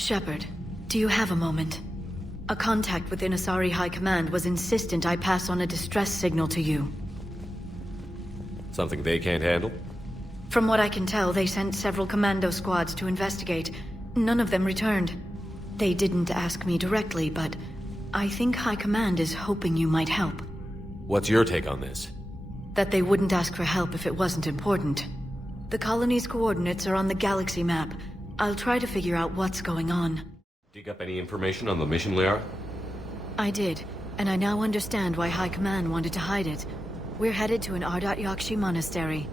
Shepard, do you have a moment? A contact within Asari High Command was insistent I pass on a distress signal to you. Something they can't handle? From what I can tell, they sent several commando squads to investigate. None of them returned. They didn't ask me directly, but I think High Command is hoping you might help. What's your take on this? That they wouldn't ask for help if it wasn't important. The colony's coordinates are on the galaxy map. I'll try to figure out what's going on. Dig up any information on the mission, Liara? I did, and I now understand why High Command wanted to hide it. We're headed to an Ardat-Yakshi Monastery.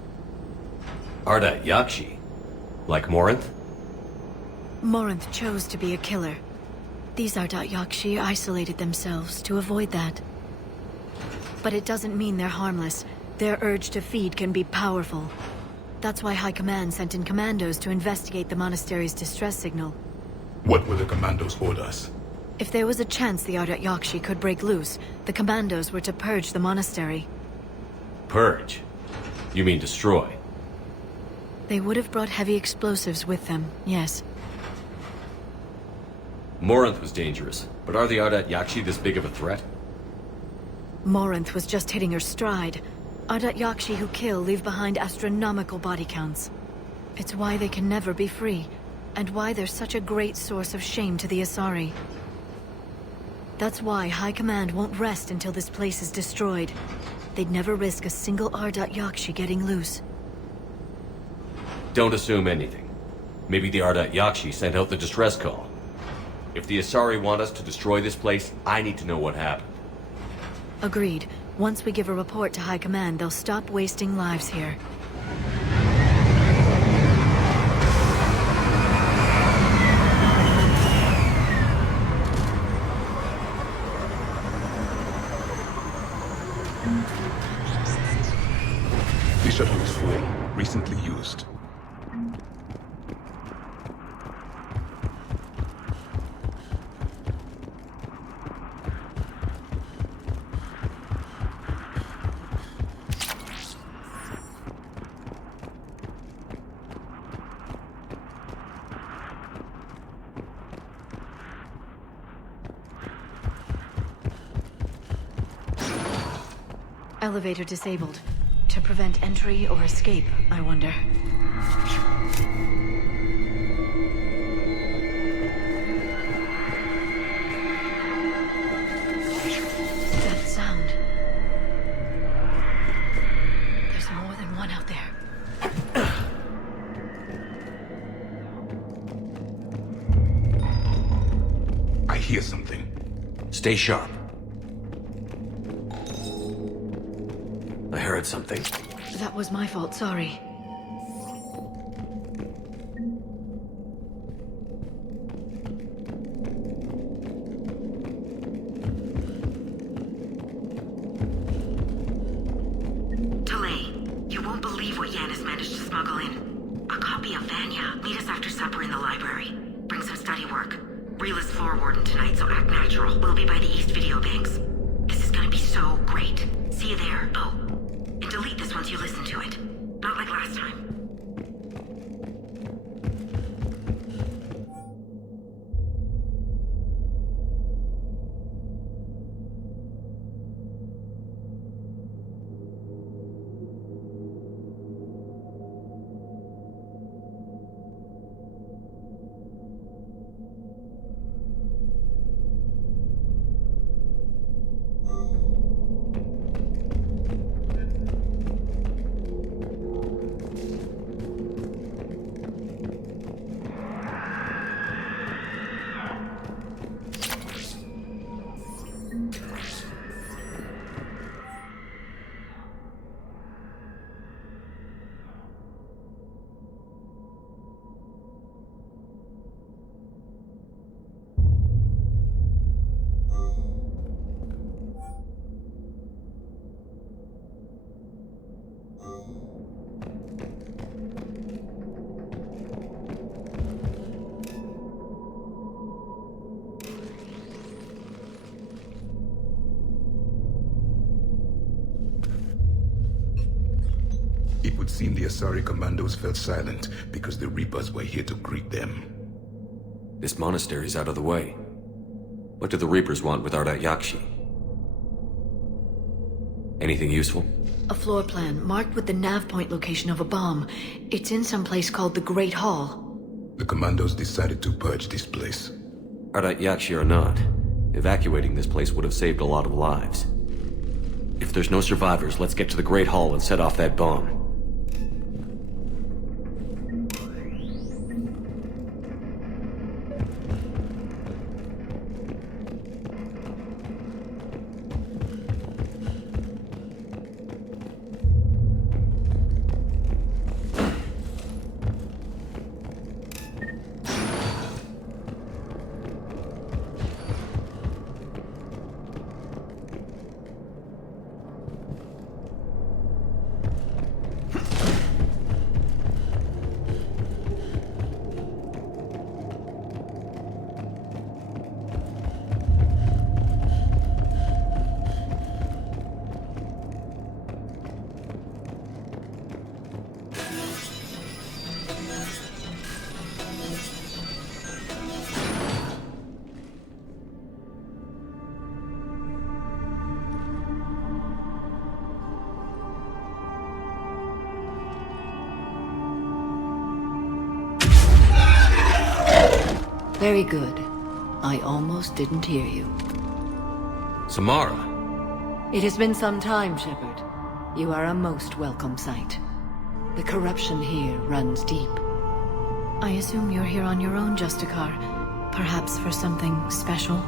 Ardat-Yakshi? Like Morinth? Morinth chose to be a killer. These Ardat-Yakshi isolated themselves to avoid that. But it doesn't mean they're harmless. Their urge to feed can be powerful. That's why High Command sent in commandos to investigate the monastery's distress signal. What were the commandos' orders? If there was a chance the Ardat-Yakshi could break loose, the commandos were to purge the monastery. Purge? You mean destroy? They would have brought heavy explosives with them, yes. Morinth was dangerous, but are the Ardat-Yakshi this big of a threat? Morinth was just hitting her stride. Ardat-Yakshi who kill leave behind astronomical body counts. It's why they can never be free, and why they're such a great source of shame to the Asari. That's why High Command won't rest until this place is destroyed. They'd never risk a single Ardat-Yakshi getting loose. Don't assume anything. Maybe the Ardat-Yakshi sent out the distress call. If the Asari want us to destroy this place, I need to know what happened. Agreed. Once we give a report to High Command, they'll stop wasting lives here. The shuttle is full, recently used. Elevator disabled. To prevent entry or escape, I wonder. That sound. There's more than one out there. I hear something. Stay sharp. I heard something. That was my fault, sorry. Delay. You won't believe what Yan has managed to smuggle in. A copy of Vanya. Meet us after supper in the library. Bring some study work. Reel is floor warden tonight, so act natural. We'll be by the East Video Banks. This is gonna be so great. See you there. Oh. And delete this once you listen to it. Not like last time. It would seem the Asari commandos fell silent because the Reapers were here to greet them. This monastery's out of the way. What do the Reapers want with Ardat-Yakshi? Anything useful? A floor plan marked with the nav point location of a bomb. It's in some place called the Great Hall. The commandos decided to purge this place. Ardat-Yakshi or not, evacuating this place would have saved a lot of lives. If there's no survivors, let's get to the Great Hall and set off that bomb. Very good. I almost didn't hear you. Samara! It has been some time, Shepard. You are a most welcome sight. The corruption here runs deep. I assume you're here on your own, Justicar. Perhaps for something special?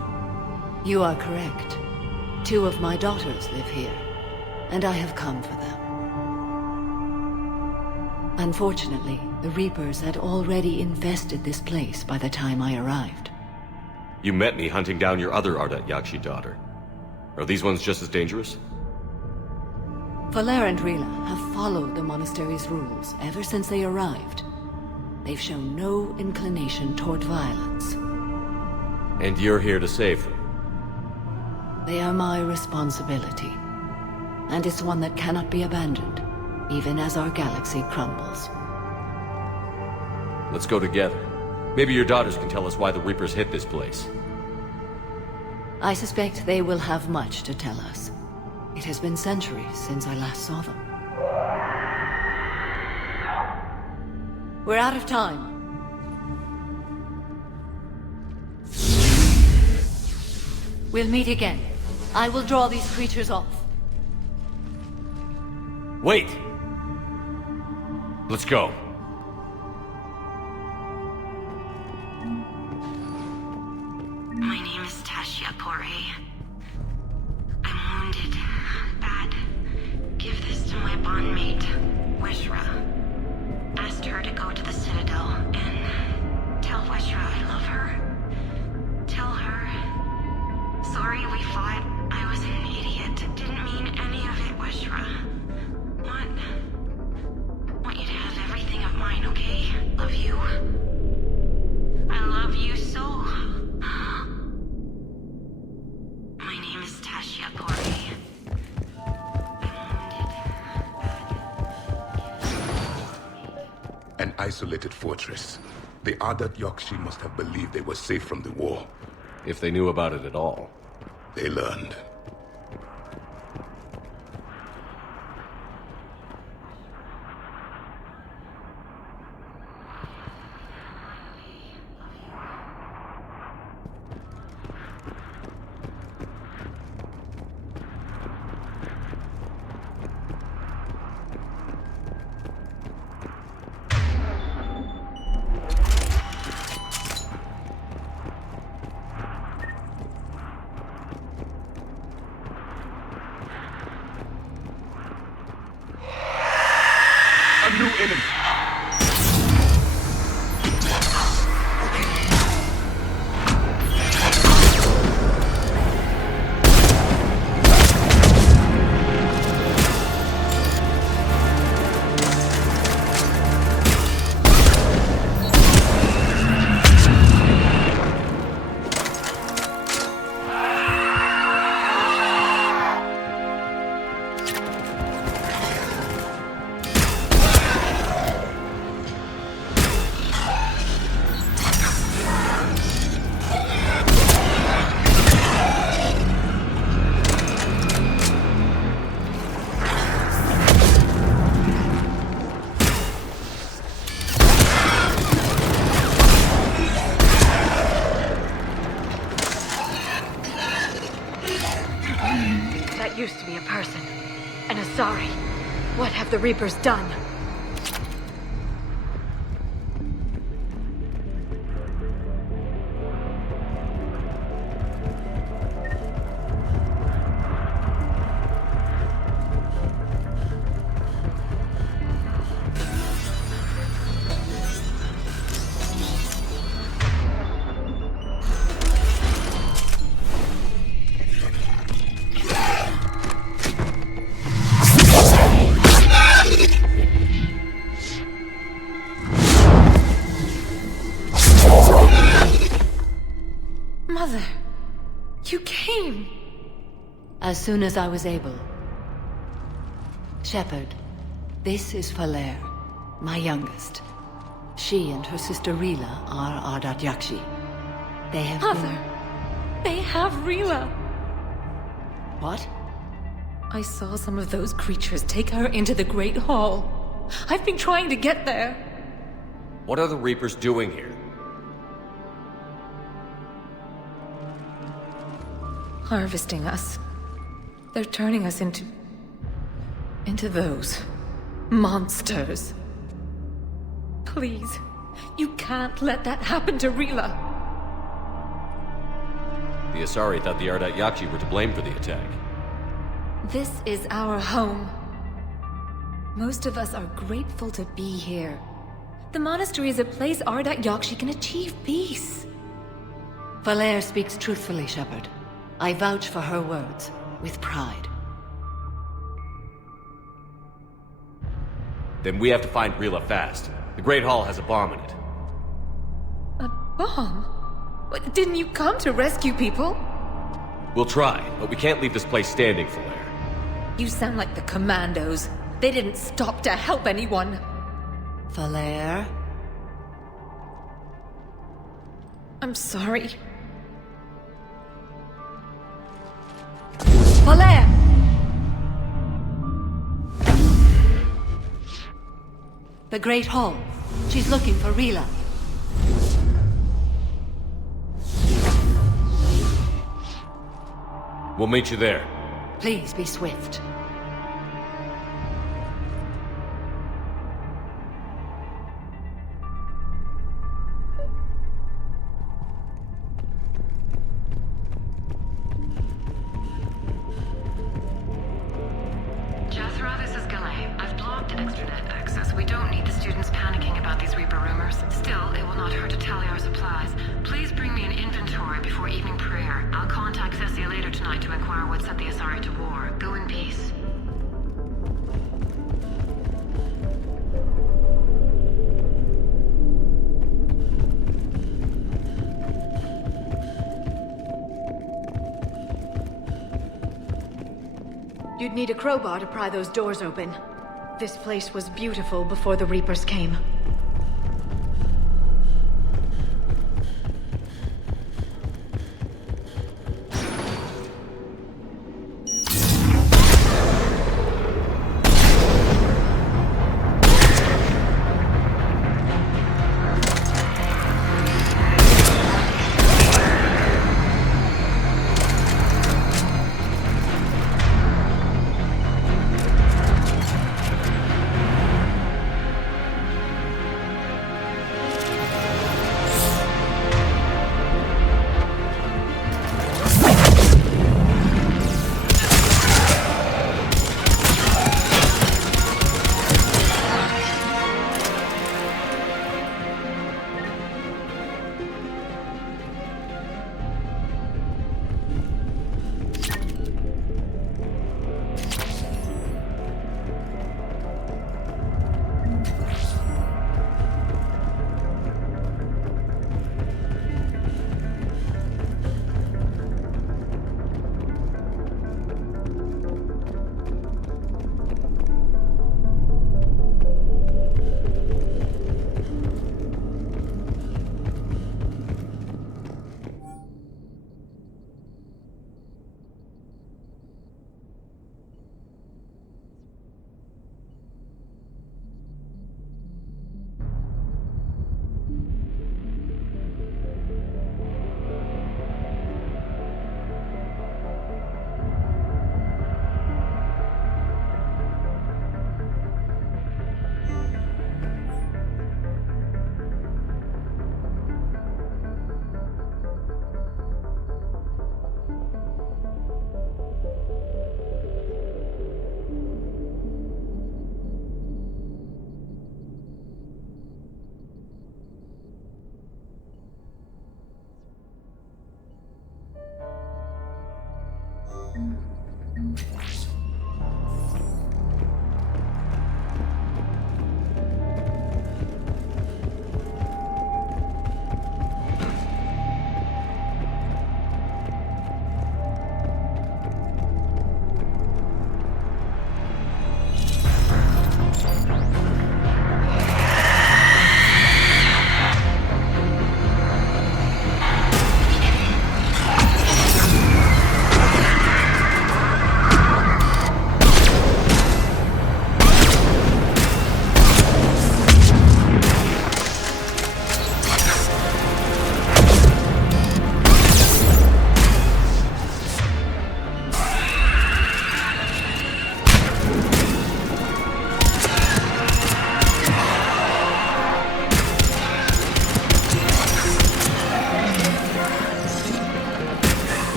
You are correct. 2 of my daughters live here, and I have come for them. Unfortunately, the Reapers had already infested this place by the time I arrived. You met me hunting down your other Ardat-Yakshi daughter. Are these ones just as dangerous? Valer and Rila have followed the monastery's rules ever since they arrived. They've shown no inclination toward violence. And you're here to save them? They are my responsibility. And it's one that cannot be abandoned, even as our galaxy crumbles. Let's go together. Maybe your daughters can tell us why the Reapers hit this place. I suspect they will have much to tell us. It has been centuries since I last saw them. We're out of time. We'll meet again. I will draw these creatures off. Wait! Let's go. My name is Tashia Pore. I'm wounded. Bad. Give this to my bondmate, Weshra. Asked her to go to the Citadel and tell Weshra I love her. Tell her. Sorry we fought. I was an idiot. Didn't mean any of it, Weshra. Want you to have everything of mine, okay? Love you. I love you so. My name is Tashia Pore. An isolated fortress. The Ardat-Yakshi must have believed they were safe from the war. If they knew about it at all. They learned. used to be a person. An Asari. What have the Reapers done? Mother, you came. As soon as I was able. Shepard, this is Falere, my youngest. She and her sister Rila are Ardat-Yakshi. They have Mother, they have Rila. What? I saw some of those creatures take her into the Great Hall. I've been trying to get there. What are the Reapers doing here? Harvesting us. They're turning us into those monsters. Please, you can't let that happen to Rila. The Asari thought the Ardat-Yakshi were to blame for the attack. This is our home. Most of us are grateful to be here. The monastery is a place Ardat-Yakshi can achieve peace. Falere speaks truthfully, Shepard. I vouch for her words, with pride. Then we have to find Rila fast. The Great Hall has a bomb in it. A bomb? What, didn't you come to rescue people? We'll try, but we can't leave this place standing, Falere. You sound like the Commandos. They didn't stop to help anyone. Falere? I'm sorry. Falere! The Great Hall. She's looking for Rila. We'll meet you there. Please be swift. Jethro, this is Galay. I've blocked extranet access. We don't need the students panicking about these Reaper rumors. Still, it will not hurt to tally our supplies. Please bring me an inventory before evening prayer. I'll contact Thessia later tonight to inquire what set the Asari to war. Go in peace. You'd need a crowbar to pry those doors open. This place was beautiful before the Reapers came.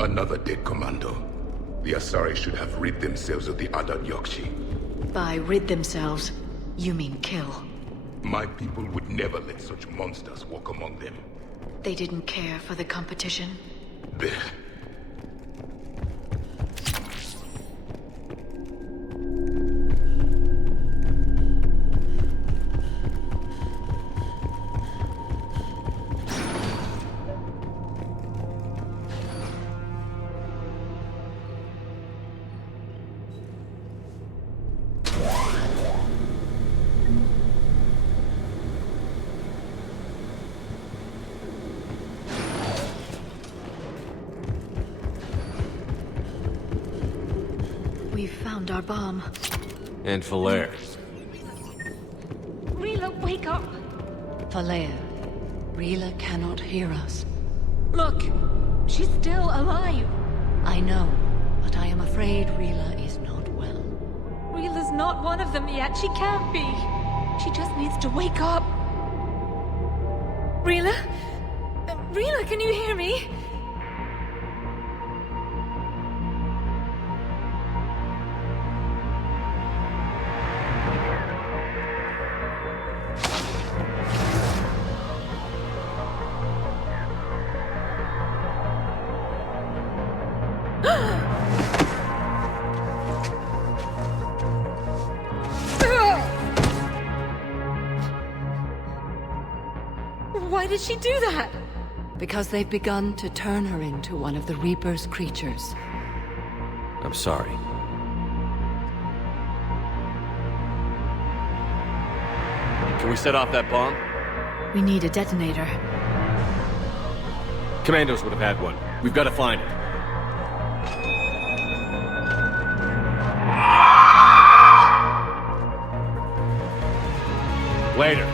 Another dead commando. The Asari should have rid themselves of the Ardat-Yakshi. By rid themselves, you mean kill. My people would never let such monsters walk among them. They didn't care for the competition? Blech. We found our bomb. And Falair. Rila, wake up! Falair, Rila cannot hear us. Look! She's still alive! I know, but I am afraid Rila is not well. Rila's not one of them yet. She can't be. She just needs to wake up. Rila? Rila, can you hear me? Why did she do that? Because they've begun to turn her into one of the Reaper's creatures. I'm sorry. Can we set off that bomb? We need a detonator. Commandos would have had one. We've got to find it. Later.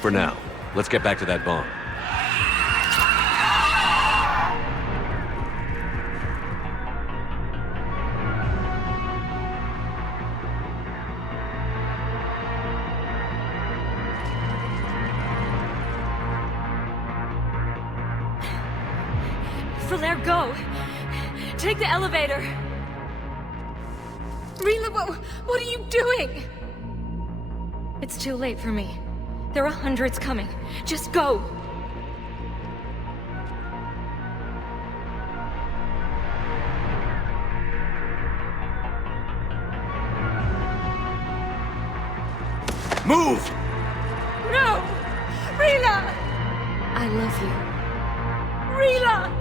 For now, let's get back to that bomb. Falair, go! Take the elevator! Rila, what are you doing? It's too late for me. There are hundreds coming. Just go! Move! No! Rila! I love you. Rila!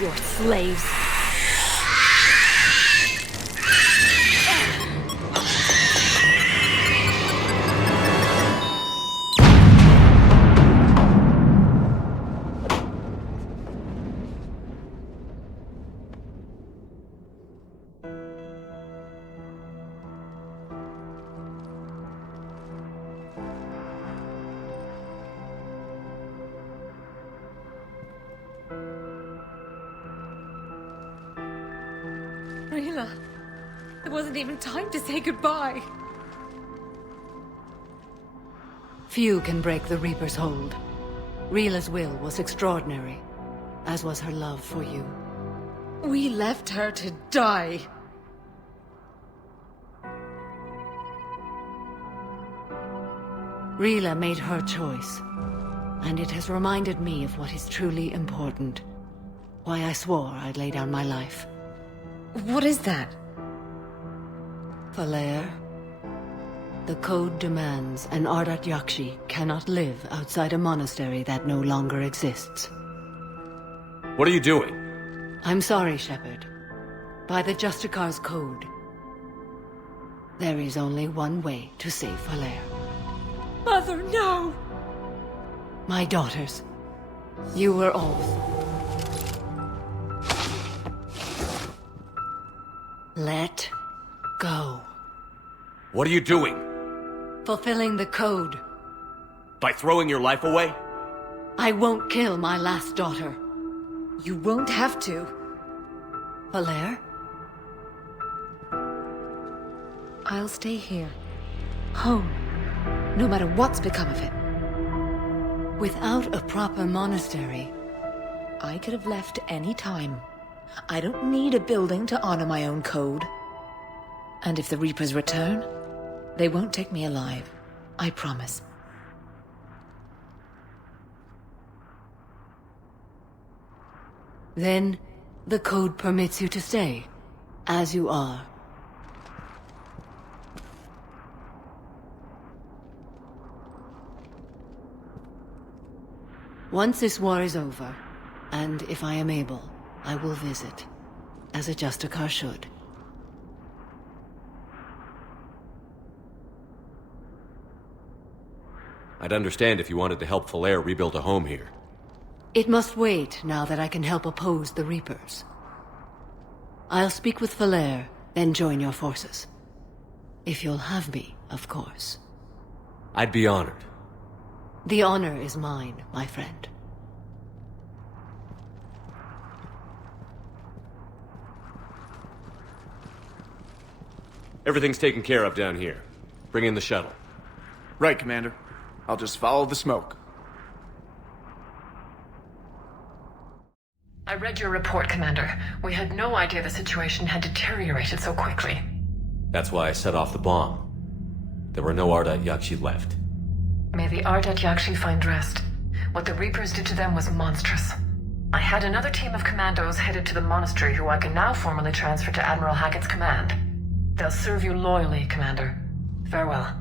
your slaves. Rila, there wasn't even time to say goodbye. Few can break the Reaper's hold. Rila's will was extraordinary, as was her love for you. We left her to die. Rila made her choice, and it has reminded me of what is truly important. Why I swore I'd lay down my life. What is that? Falair, the code demands an Ardat-Yakshi cannot live outside a monastery that no longer exists. What are you doing? I'm sorry, Shepherd. By the Justicar's code, there is only one way to save Falair. Mother, no! My daughters, you were oath. Let go. What are you doing? Fulfilling the code. By throwing your life away? I won't kill my last daughter. You won't have to. Falair? I'll stay here. Home. No matter what's become of it. Without a proper monastery, I could have left any time. I don't need a building to honor my own code. And if the Reapers return, they won't take me alive. I promise. then the code permits you to stay, as you are. Once this war is over, and if I am able, I will visit, as a Justicar should. I'd understand if you wanted to help Falair rebuild a home here. It must wait now that I can help oppose the Reapers. I'll speak with Falair, then join your forces. If you'll have me, of course. I'd be honored. The honor is mine, my friend. Everything's taken care of down here. Bring in the shuttle. Right, Commander. I'll just follow the smoke. I read your report, Commander. We had no idea the situation had deteriorated so quickly. That's why I set off the bomb. There were no Ardat-Yakshi left. May the Ardat-Yakshi find rest. What the Reapers did to them was monstrous. I had another team of commandos headed to the monastery who I can now formally transfer to Admiral Hackett's command. They'll serve you loyally, Commander. Farewell.